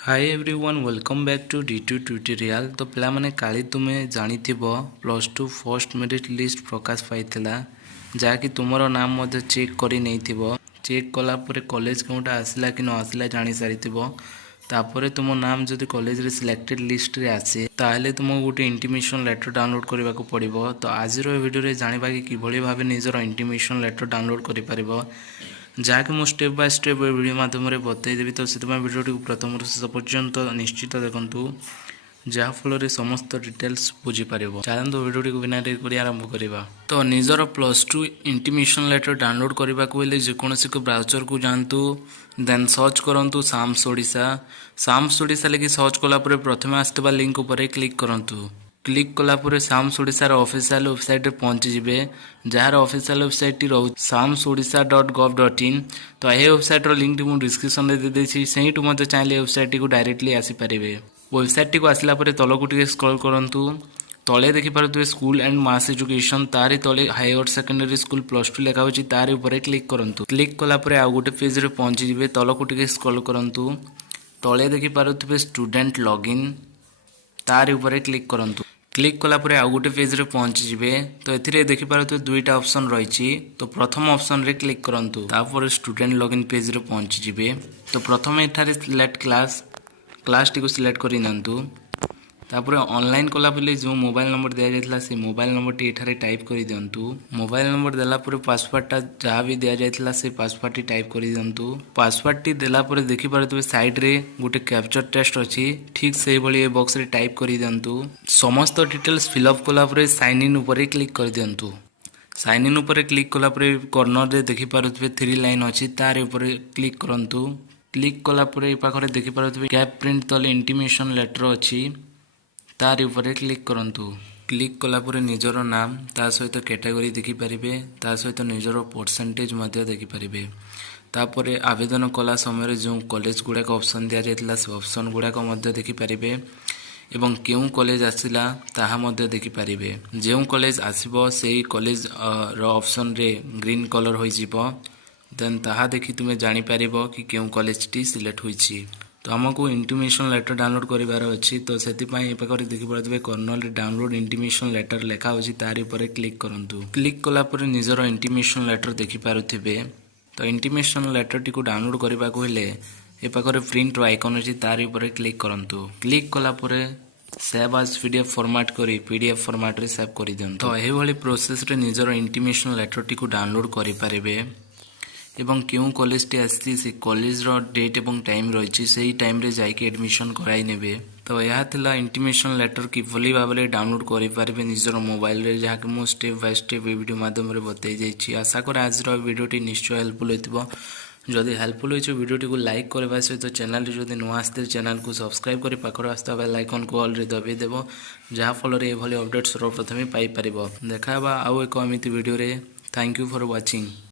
Hi everyone welcome back to D2 tutorial. तो पिला माने काली तुमे जानिथिबो +2 फर्स्ट मेरिट लिस्ट प्रकाश पाइथिला जाकि तुमरो नाम मध्ये चेक करि नैथिबो। चेक कला परे कॉलेज कोटा आसिला कि न आसिला जानि सारिथिबो। तापरे तुम नाम जदि कॉलेज रे सिलेक्टेड लिस्ट रे आसे ताहले तुमको गोटे इंटिमेशन लेटर डाउनलोड करबा को पड़िबो। तो आज रो वीडियो रे जानिबा कि किभଳି भाबे निजर इंटिमेशन लेटर डाउनलोड करि परिबो जहाँकि मुझे स्टेप बाय स्टेप वीडियो माध्यम बतईदेवी। तो से वीडियो प्रथम शेष पर्यंत निश्चित देखूँ जहाँफल समस्त डिटेल्स बुझीपर। चलते वीडियो को बिना डेरी आरंभ करवा। तो निजर +2 इंटिमेशन लेटर डाउनलोड करने को जेकोसी ब्राउजर को जातु देन सर्च करूँ साम्स ओडिशा लगी सर्च कलापर प्रथम आसवा लिंक उपर क्लिक करूँ। क्लिक कलापर साम्स ओडिशार ऑफिशियल वेबसाइट रे पहुंची जिवे जार ऑफिशियल वेबसाइट रोज samsodisha.gov.in। तो यह वेबसाइट लिंक मुझे डिस्क्रिप्शन दे देछि सेही टू मते चाहिले वेबसाइट को डायरेक्टली आसी परिबे। वेबसाइट को आसला परे तलकू टिके स्क्रॉल करंतु तले देखि पारुथबे स्कूल एंड मास एजुकेशन तारि तले हायर सेकेंडरी स्कूल +2 लेखा होछि तारि ऊपर क्लिक करंतु। क्लिक कला परे आ गोटे पेज रे पहुंची जिवे तलकू टिके स्क्रॉल करंतु तले देखि पारुथबे स्टूडेंट लॉगिन तारि ऊपर क्लिक करंतु। क्लिक कला परे आ गोटे पेज रे पहुंची जिवे। तो एथिरे देखि पारुथबे दुईटा ऑप्शन रहिछि। तो प्रथम ऑप्शन रे क्लिक करंतु तापर स्टूडेंट लॉगिन पेज रे पहुंची जिवे। तो प्रथम एठारे सिलेक्ट क्लास टी को सिलेक्ट करि नंतु। तापर ऑनलाइन कला पले जो मोबाइल नंबर दिया जायतला से मोबाइल नंबर टी एठारे टाइप करि दियंतु। मोबाइल नंबर देला परे पासवर्ड टा जहाँ भी दिया जायतला से पासवर्ड टी टाइप करि दियंतु। पासवर्ड टी देला परे देखि पारुथबे साइड रे गोटे कैप्चर टेक्स्ट अछि ठीक सेही भली ए बॉक्स रे टाइप करि दियंतु। समस्त डिटेल्स फिलअप कला परे साइन इन ऊपर क्लिक कर दियंतु। साइन इन ऊपर क्लिक कला परे कॉर्नर रे देखि पारुथबे 3 लाइन अछि तार ऊपर क्लिक करंतु। क्लिक कला परे ए पाखरे देखि पारुथबे कैप प्रिंट तले इंटिमेशन लेटर अछि तार ऊपर क्लिक करंतु। क्लिक कला परे निजर नाम ता सहित कैटेगरी देखि परिबे ता सहित निजर परसेंटेज मध्ये देखि परिबे। तापरे आवेदन कला समय जो कॉलेज गुड़ाक ऑप्शन दिया जायतला से ऑप्शन गुड़ाक मध्ये देखि परिबे एवं केउ कॉलेज आसिला ताहा मध्ये देखि परिबे। जेउ कॉलेज आसीबो सेही कॉलेज रो ऑप्शन रे ग्रीन कलर होई जिवो देन ताहा देखि तुमे जानि परिबो कि केउ कॉलेज टी सिलेक्ट होईछि। तो हमको इंटिमेशन लेटर डाउनलोड करिवार अछि। तो सेति पई ए पाखरे देखि पारथबे कर्नल रे डाउनलोड इंटिमेशन लेटर लेखा होछि तारि ऊपर क्लिक करंतु। क्लिक कला पर निजर इंटिमेशन लेटर देखि पारुथिबे। तो इंटिमेशन लेटर टी को डाउनलोड करबा को हेले ए पाखरे प्रिंट रो आइकन अछि तारि ऊपर क्लिक करंतु। क्लिक कला परे सेव एज पीडीएफ फॉर्मेट करी पीडीएफ फॉर्मेट रे सेव करि दियंतु। तो एही भली प्रोसेस रे निजर इंटिमेशन लेटर टी को डाउनलोड करि पारिबे एवं केउ कॉलेज टी आसी से कॉलेज रो डेट एवं टाइम रहिछि सेही टाइम रे जाई के एडमिशन कराई नेबे। तो यह थिला इंटिमेशन लेटर की भली भाबले डाउनलोड करि पारिबे निजर मोबाइल रे जहा कि मो स्टेप बाय स्टेप वीडियो माध्यम रे बतै जाइछि। आशा कर आज रो वीडियो टी निश्चय हेल्पफुल होइतिबो। जदि हेल्पफुल होइछ वीडियो टी को लाइक करबा सहित चैनल रे जदि नुआ आस्ते चैनल को सब्सक्राइब करि पाखर आस्ता बेल आइकन को ऑल रे दबे देबो जहा फल रे ए भली अपडेट्स रो प्रथमे पाई परिबो। देखाबा आउ एक अमिति वीडियो रे। Thank you for watching.